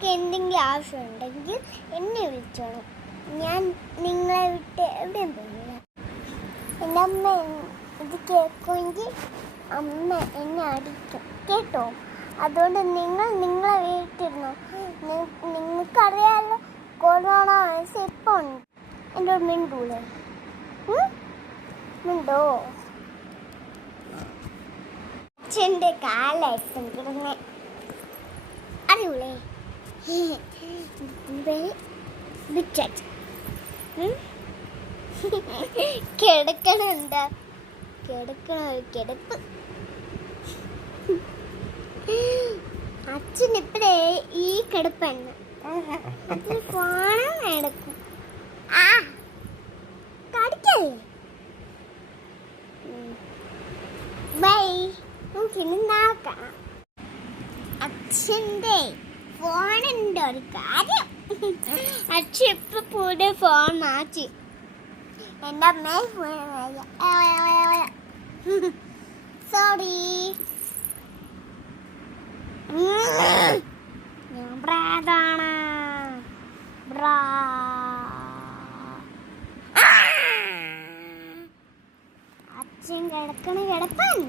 നിങ്ങൾക്ക് എന്തെങ്കിലും ആവശ്യമുണ്ടെങ്കിൽ എന്നെ വിളിച്ചോണം ഞാൻ നിങ്ങളെ വിട്ട് എവിടെയും പോകില്ല എന്റെ അമ്മ ഇത് കേൾക്കുമെങ്കിൽ അമ്മ എന്നെ അടിക്കും കേട്ടോ? അതുകൊണ്ട് നിങ്ങൾ നിങ്ങളെ വീട്ടിരുന്നു? നിങ്ങൾക്കറിയാമല്ലോ കൊറോണ വയസ്സ് ഇപ്പോൾ ഉണ്ട്. എന്റെ മിണ്ടൂലേ? മിണ്ടോ? അച്ഛന്റെ കിടന്നെ അറിയൂലേ? കിടക്കണുണ്ട്. കിടക്കണ കിടപ്പ്. അച്ഛൻ ഇപ്പഴേ ഈ കിടപ്പണ് ഫോണും ആ. കടിക്കല്ലേ? ബൈ. നമുക്ക് ഇനി നോക്കാം അച്ഛന്റെ ഫോണിന്റെ ഒരു കാര്യം. അച്ഛ ഇപ്പൊ പുതിയ ഫോൺ മാറ്റി? എന്റെ അമ്മയെ ഫോൺ സോറി ഞാൻ പ്രാതാണ് ബ്രാ അച്ഛൻ കിടക്കണ കിടപ്പാണ്.